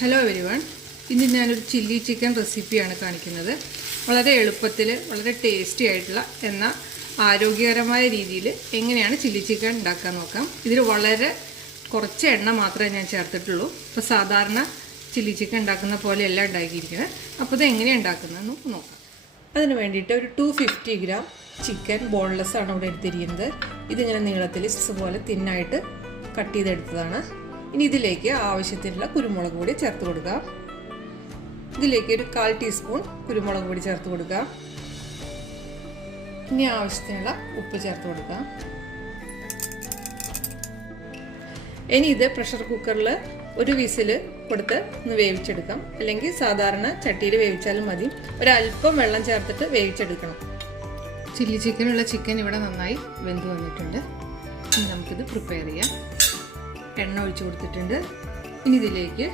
Hello everyone ഇന്ന് ഞാനൊരു chilli chicken റെസിപ്പിയാണ് കാണിക്കുന്നത്. വളരെ എളുപ്പത്തിൽ വളരെ ടേസ്റ്റി ആയിട്ടുള്ള എന്ന ആരോഗ്യകരമായ രീതിയിൽ എങ്ങനെയാണ് ചില്ലി ചിക്കൻ ഉണ്ടാക്കാൻ നോക്കാം. ഇതിൽ വളരെ കുറച്ച് എണ്ണ മാത്രമേ ഞാൻ ചേർത്തിട്ടുള്ളൂ. ഇപ്പോൾ സാധാരണ ചില്ലി ചിക്കൻ ഉണ്ടാക്കുന്ന പോലെയല്ല ഉണ്ടാക്കിയിരിക്കുന്നത്. അപ്പോൾ ഇത് എങ്ങനെയാണ് ഉണ്ടാക്കുന്നതെന്ന് നോക്കാം. അതിന് വേണ്ടിയിട്ട് ഒരു two fifty gram chicken boneless ആണ് ഇവിടെ എടുത്തിരിക്കുന്നത്. ഇതിങ്ങനെ നീളത്തിൽ പോലെ തിന്നായിട്ട് കട്ട് ചെയ്തെടുത്തതാണ്. ഇനി ഇതിലേക്ക് ആവശ്യത്തിനുള്ള കുരുമുളക് പൊടി ചേർത്ത് കൊടുക്കാം ഇതിലേക്ക് ഒരു കാൽ ടീസ്പൂൺ കുരുമുളക് പൊടി ചേർത്ത് കൊടുക്കാം ഇനി ആവശ്യത്തിനുള്ള ഉപ്പ് ചേർത്ത് കൊടുക്കുക. ഇനി ഇത് പ്രഷർ കുക്കറിൽ ഒരു വിസിൽ കൊടുത്ത് ഒന്ന് വേവിച്ചെടുക്കാം. അല്ലെങ്കിൽ സാധാരണ ചട്ടിയിൽ വേവിച്ചാലും മതി. ഒരല്പം വെള്ളം ചേർത്തിട്ട് വേവിച്ചെടുക്കണം. ചില്ലി ചിക്കനുള്ള ചിക്കൻ ഇവിടെ നന്നായി വെന്ത് വന്നിട്ടുണ്ട്. നമുക്കിത് പ്രിപ്പയർ ചെയ്യാം. എണ്ണ ഒഴിച്ചു കൊടുത്തിട്ടുണ്ട്. ഇനി ഇതിലേക്ക്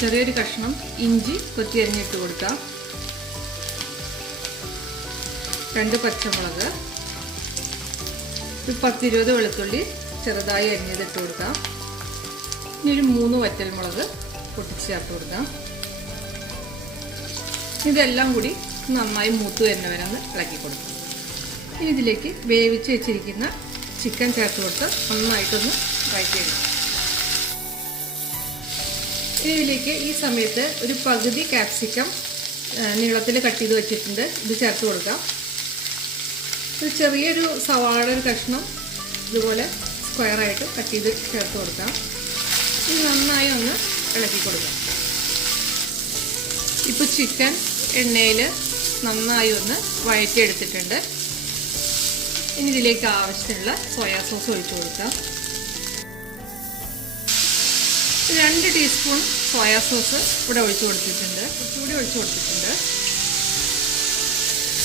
ചെറിയൊരു കഷ്ണം ഇഞ്ചി കൊത്തി അരിഞ്ഞിട്ട് കൊടുക്കാം. രണ്ട് പച്ചമുളക്. ഒരു പത്തിരുപത് വെളുത്തുള്ളി ചെറുതായി അരിഞ്ഞതിട്ട് കൊടുക്കാം. ഇനി ഒരു മൂന്ന് വറ്റൽമുളക് പൊട്ടിച്ച് ചേർത്ത് കൊടുക്കാം. ഇതെല്ലാം കൂടി നന്നായി മൂത്ത് വരുന്ന ഒന്ന് ഇളക്കി കൊടുക്കാം. ഇനി ഇതിലേക്ക് വേവിച്ച് വെച്ചിരിക്കുന്ന ചിക്കൻ ചേർത്ത് കൊടുത്ത് നന്നായിട്ടൊന്ന് ഫ്രൈ ഇനി ഇതിലേക്ക് ഈ സമയത്ത് ഒരു പകുതി കാപ്സിക്കം നീളത്തിൽ കട്ട് ചെയ്ത് വെച്ചിട്ടുണ്ട്. ഇത് ചേർത്ത് കൊടുക്കാം. ഒരു ചെറിയൊരു സവാള ഒരു കഷ്ണം ഇതുപോലെ സ്ക്വയറായിട്ട് കട്ട് ചെയ്ത് ചേർത്ത് കൊടുക്കാം. ഇത് നന്നായി ഒന്ന് ഇളക്കി കൊടുക്കാം. ഇപ്പോൾ ചിക്കൻ എണ്ണയിൽ നന്നായി ഒന്ന് വഴറ്റിയെടുത്തിട്ടുണ്ട്. ഇനി ഇതിലേക്ക് ആവശ്യത്തിനുള്ള സോയാ സോസ് ഒഴിച്ചു കൊടുക്കാം. രണ്ട് ടീസ്പൂൺ സോയാ സോസ് ഇവിടെ ഒഴിച്ചു കൊടുത്തിട്ടുണ്ട്. കുറച്ചുകൂടി ഒഴിച്ചു കൊടുത്തിട്ടുണ്ട്.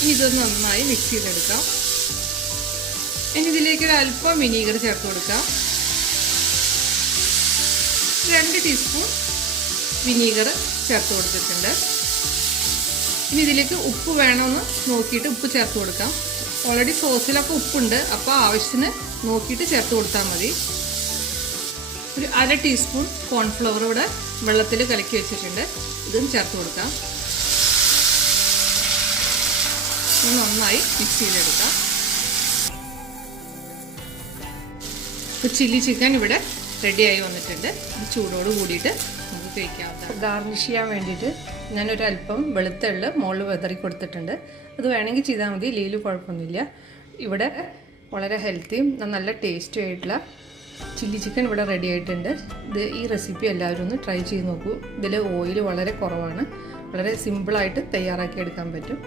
ഇനി ഇത് നന്നായി മിക്സ് ചെയ്തെടുക്കാം. ഇനി ഇതിലേക്ക് ഒരു അല്പം വിനീഗർ ചേർത്ത് കൊടുക്കാം. രണ്ട് ടീസ്പൂൺ വിനീഗർ ചേർത്ത് കൊടുത്തിട്ടുണ്ട്. ഇനി ഇതിലേക്ക് ഉപ്പ് വേണമെന്ന് നോക്കിയിട്ട് ഉപ്പ് ചേർത്ത് കൊടുക്കാം. ഓൾറെഡി സോസിലൊക്കെ ഉപ്പുണ്ട്. അപ്പോൾ ആവശ്യത്തിന് നോക്കിയിട്ട് ചേർത്ത് കൊടുത്താൽ മതി. ഒരു അര ടീസ്പൂൺ കോൺഫ്ലവർ ഇവിടെ വെള്ളത്തിൽ കലക്കി വെച്ചിട്ടുണ്ട്. ഇതും ചേർത്ത് കൊടുക്കാം. നന്നായി മിക്സ് ചെയ്തെടുക്കാം. ഇപ്പോൾ ചില്ലി ചിക്കൻ ഇവിടെ റെഡിയായി വന്നിട്ടുണ്ട്. ചൂടോട് കൂടിയിട്ട് നമുക്ക് കഴിക്കാവുന്നതാണ്. ഗാർണിഷ് ചെയ്യാൻ വേണ്ടിയിട്ട് ഞാനൊരു അല്പം വെളുത്തുള്ള മുകളിൽ വെതറി കൊടുത്തിട്ടുണ്ട്. അത് വേണമെങ്കിൽ ചെയ്താൽ മതി ലീൽ കുഴപ്പമൊന്നുമില്ല. ഇവിടെ വളരെ ഹെൽത്തിയും നല്ല ടേസ്റ്റും ആയിട്ടുള്ള ചില്ലി ചിക്കൻ ഇവിടെ റെഡി ആയിട്ടുണ്ട്. ഇത് ഈ റെസിപ്പി എല്ലാവരും ഒന്ന് ട്രൈ ചെയ്ത് നോക്കൂ. ഇതിൽ ഓയിൽ വളരെ കുറവാണ്. വളരെ സിമ്പിളായിട്ട് തയ്യാറാക്കി എടുക്കാൻ പറ്റും.